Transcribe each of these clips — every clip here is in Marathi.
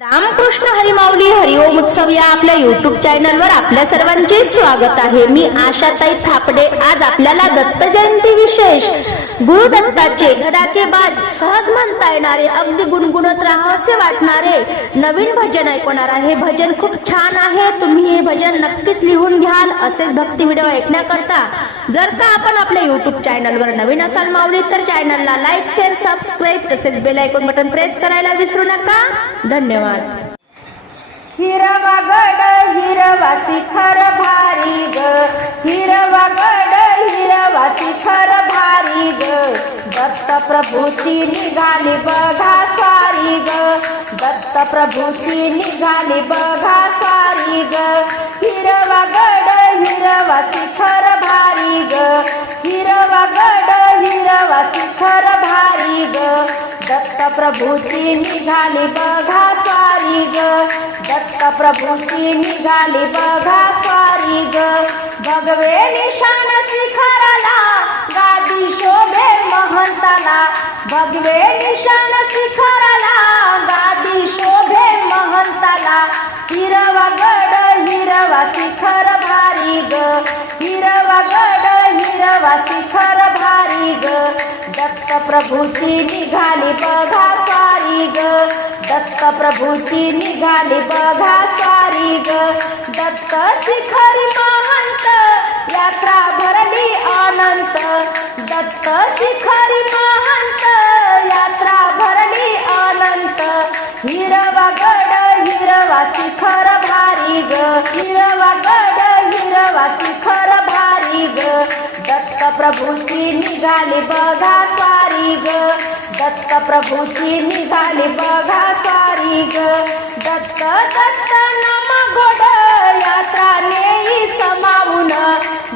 रामकृष्ण हरिमाऊली हरिओम उत्सव या आपल्या युट्यूब चॅनलवर आपल्या सर्वांचे स्वागत आहे. मी आशाताई थापडे. आज आपल्याला दत्त जयंती विशेष गुरुदत्ताचे धडाकेबाज सहज म्हणता येणारे अगदी गुणगुणत राहावसे वाटणारे नवीन भजन ऐकवणार आहे. भजन खूप छान आहे. तुम्ही हे भजन नक्कीच लिहून घ्याल. असेच भक्ती व्हिडिओ ऐकण्याकरता जर का आपण आपल्या युट्यूब चॅनलवर नवीन असाल माऊली तर चॅनलला लाईक शेअर सबस्क्राईब तसेच बेल ऐकून बटन प्रेस करायला विसरू नका. धन्यवाद. हिरा हिरवा शिखर भारी ग. हिरवा गड हिरवा शिखर भारी ग. दत्त प्रभूची निघाली बघा स्वारी ग. दत्त प्रभूची निघाली बघा स्वारी ग. हिरवा गड हिरवा शिखर भारी ग. हिरवा गड हिरवा शिखर भारी ग. दत्त प्रभूची निघाली बघा स्वारी ग. दत्त प्रभूची निघाली बघा स्वारी ग. भगवे निशाण शिखराला गादी शोभे महंताला. भगवे निशाण शिखराला गादी शोभे महंताला. हिरवा गड हिरवा शिखर भारी ग. हिरवा गड हिरवा खर भारी ग. दत्त प्रभूची निघाली बघा स्वारी ग. दत्त प्रभूची निघाली बघा स्वारी ग. दत्त शिखरी महंत यात्रा भरली अनंत. दत्त शिखरी महंत यात्रा भरली अनंत. हिरवा गड हिरवा शिखर भारी ग. हिरवा गड हिरवा शिखर भारी ग. दत्तप्रभूची निघाली बघा स्वारी ग. दत्तप्रभूची निघाली बघा स्वारी ग. दत्त दत्त नम घोड यात्रा नेई समावून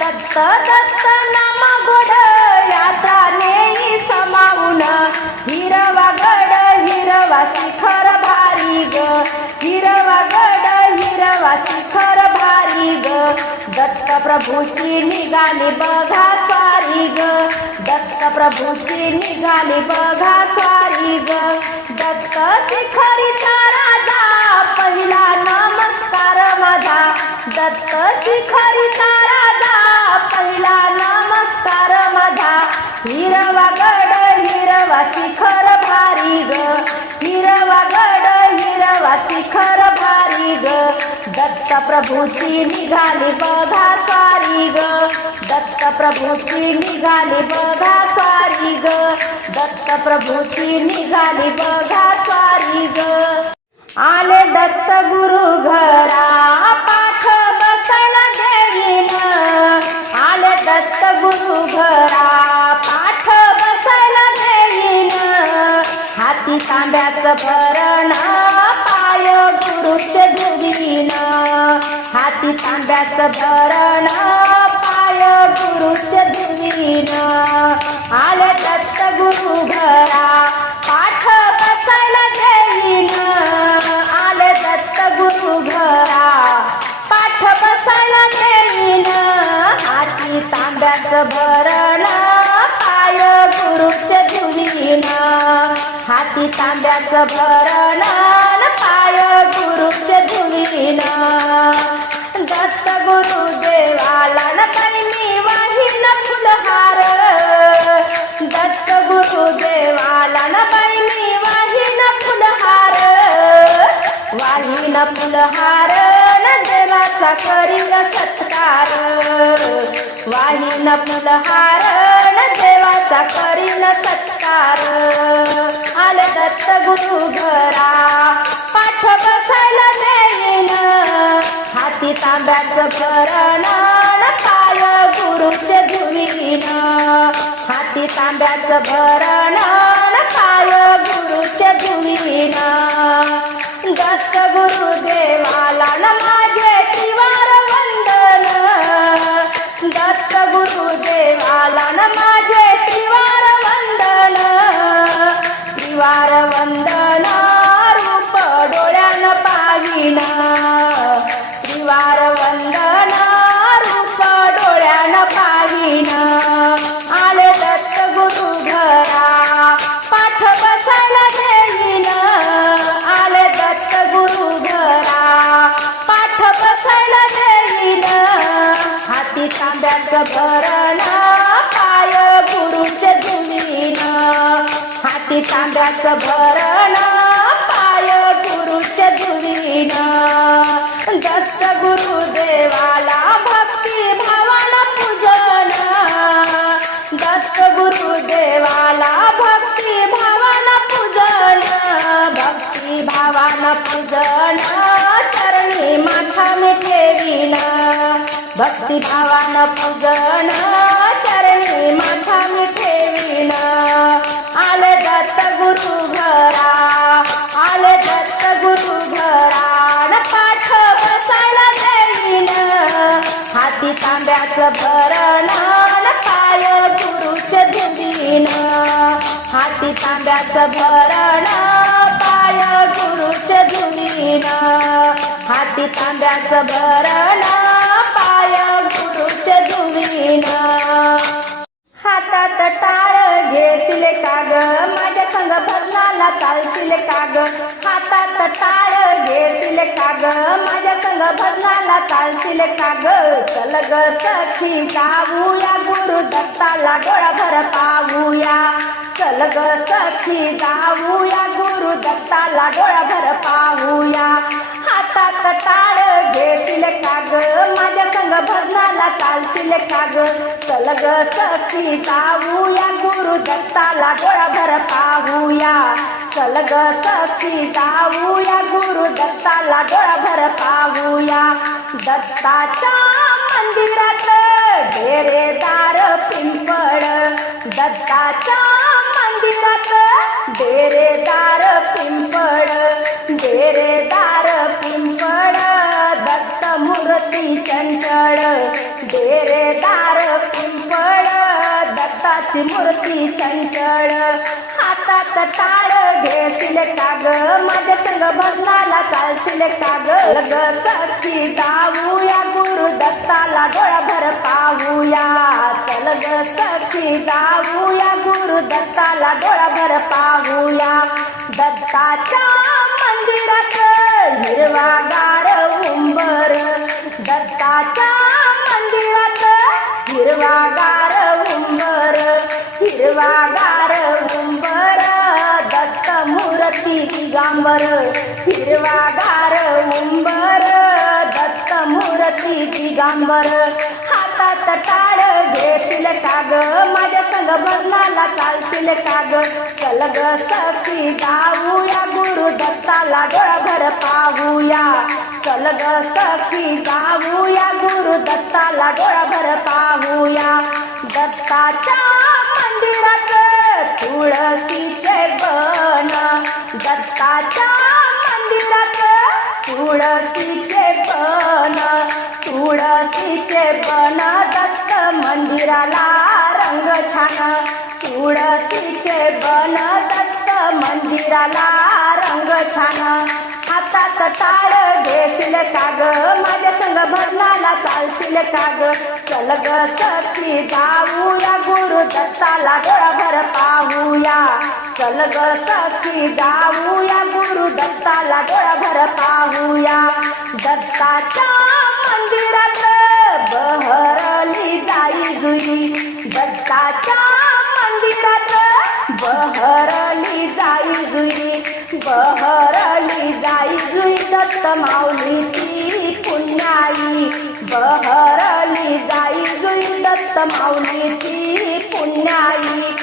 दत्त दत्त नम घोड यात्रा नेई समावून हिरवा गड हिरवा शिखर भारी ग. हिरवा गड हिरवा शिखर दत्त प्रभूची निघाली बघा स्वारी ग. दत्त प्रभूची निघाली बघा स्वारी ग. दत्त शिखरीचा राजा पहिला नमस्कार माझा. दत्त शिखरीचा राजा पहिला नमस्कार माझा. हिरवा दत्त प्रभूची निघाली बघा स्वारी ग. दत्त प्रभूची निघाली बघा स्वारी ग. दत्त प्रभूची निघाली बघा स्वारी ग. आले दत्त गुरु घरा पाठ बसला देईन. आले दत्त गुरु घरा पाठ बसायला देईन. हाती तांब्याचं तांब्याचं भरण पाय गुरुच्या धुवीन आले दत्त गुरु घरा पाठ बसायला घेईन आले दत्त गुरु घरा पाठ बसायला घेईन हाती तांब्याचं भरण पाय गुरुच्या धुवीन हाती तांब्याचं भरण पाय गुरुचे धुवीन दत्त न फुलहार दत्त न फुलहार फुलहार न देवाचा करील सत्कार. वाहीन फुलहार न देवाचा करील सत्कार. आले दत्त गुरु घरा पाठ बसायला हाती तांब्याचं भरण पाय गुरुचे धुवीन हाती तांब्याचं भरण पाय गुरुचे धुवीन दत्त गुरुदेवाला न हाती तांब्याचं भरण पाय गुरुच्या धुवीन दत्त गुरुदेवाला भक्ती भावाला पूजन. दत्त गुरुदेवाला भक्ती भावाला पूजन. भक्ती भावान पूजन चरणी माथा मी ठेवीन भक्ती भावान पूजन त्याच भरण पाय गुरुचे धुवीना हातात टाळ घेतील काग माझ्या संग भरणाला चालशील काग हातात टाळ घेतील काग माझ्या संग भरणाला चालशील काग चल ग सखी जाऊया गुरु दत्ताला डोळाभर पाहूया. चल ग सखी जाऊया गुरु दत्ताला डोळाभर पाहूया. हातात टाळ घेतील काग माझ्या संग भजनाला चालशील काग चल ग सखी जाऊया गुरु दत्ताला डोळाभर पाहूया. चल ग सखी जाऊया गुरु दत्ताला डोळाभर पाहूया. दत्ताच्या मंदिरात डेरेदार पिंपळ. दत्ताच्या मंदिरात डेरेदार पिंपळ. डेरेदार चंचळ डेरेदार पिंपळ दत्ताची मूर्ती चंचळ. हातात टाळ घेशील काग माझ्या संग भजनाला चालशील काग लग सखी जाऊया गुरु दत्ताला डोळाभर पाहूया. चल ग सखी जाऊया गुरु दत्ताला डोळाभर पाहूया. दत्ताच्या मंदिरात हिरवागार उंबर दत्ताच्या मंदिरात हिरवागार उंबर हिरवागार उंबर दत्त मूर्ती दिगांबर हिरवागार उंबर. दत्त मूर्ती दिगांबर. हातात टाळ घेतील काग माझ्या संग भजनाला चालशील काग चल ग सखी जाऊया गुरु दत्ताला डोळाभर पाहूया. चल ग सखी जाऊया गुरु दत्ताला डोळाभर पाहूया. दत्ताच्या मंदिरात तुळशीचे बन. दत्ताच्या मंदिरात तुळशीचे पण तुळशीचे बन दत्त मंदिराला रंग छान. तुळशीचे बन दत्त मंदिराला रंग छान. हातात ताळ घेशील काग माझ्या संग भरणाला चालशील काग चल ग सखी जाऊया गुरु दत्ताला डोळाभर पाहूया. चल ग सखी जाऊया गुरु दत्ताला डोळाभर दत्ताच्या मंदिरात बहरली जाई जुई दत्ताच्या मंदिरात बहरली जाई जुई बहरली जाई जुई दत्त माऊलीची पुण्याई बहरली जाई जुई दत्त माऊलीची पुण्याई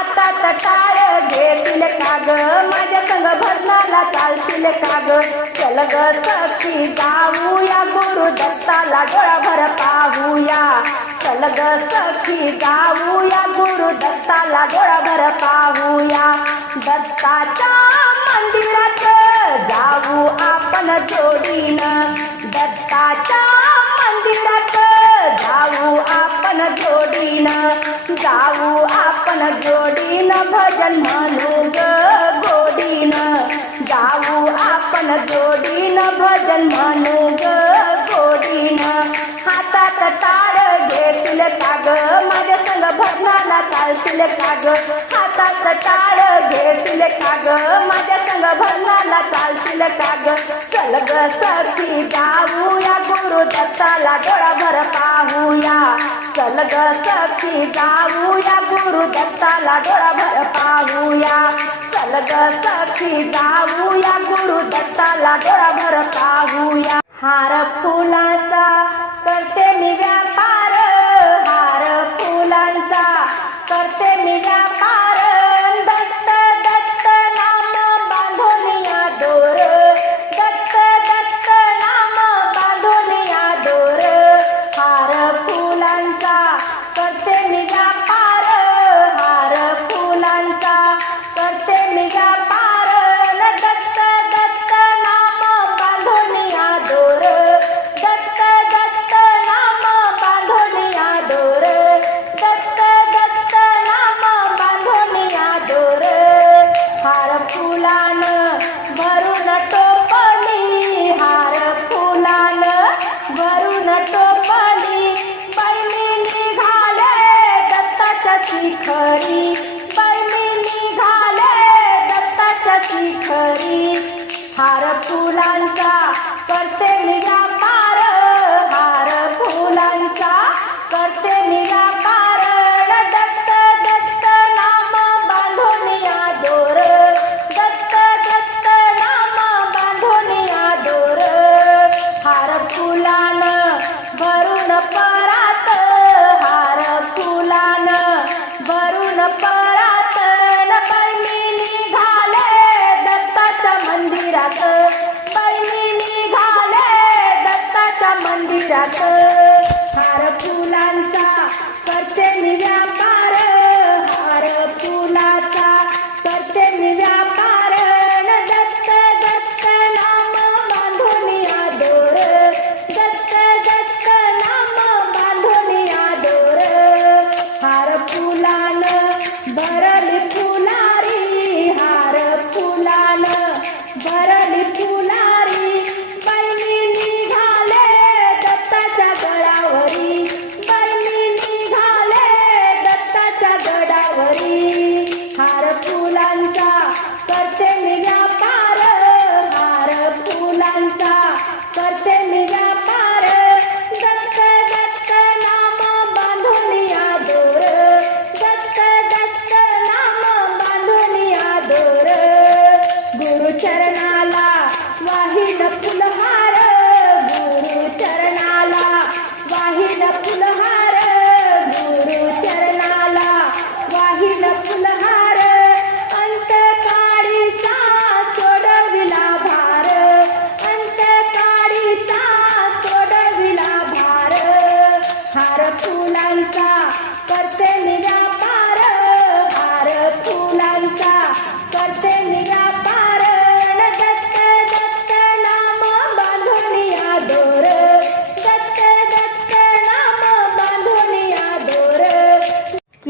हातात टाळ घेतील काग. माझ्या संग भरणाला चालशील काग. चल ग सखी जाऊया गुरु दत्ताला डोळाभर पाहूया. चल ग सखी जाऊया गुरु दत्ताला डोळाभर पाहूया. दत्ताच्या मंदिरात जाऊ आपण जोडीन. दत्ताच्या मंदिरात जाऊ आपण आपण जोडीन जाऊ आपण जोडीन भजन म्हणू ग गोडीन. जाऊ आपण जोडीन भजन म्हणू ग गोडीन. हातात ताळ घेतील काग माझ्या संग भजनाला चालशील काग हातात टाळ घेतील काग माझ्या संग भजनाला चालशील काग चल ग सखी जाऊया गुरु दत्ताला चल ग सखी जाऊया गुरु दत्ताला डोळाभर पाहूया. चल ग सखी जाऊया गुरु दत्ताला डोळाभर पाहूया. हार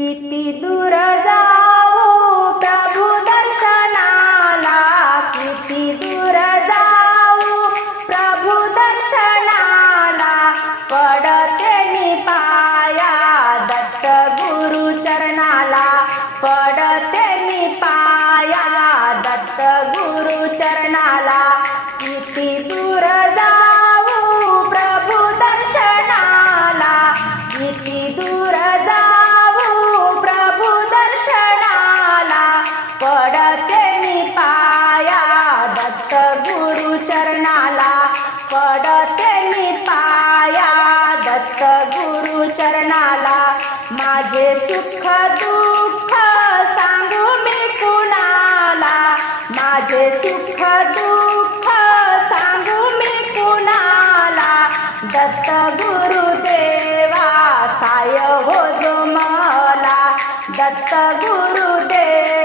किती दूर ഗുരുദേവ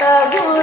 दत्त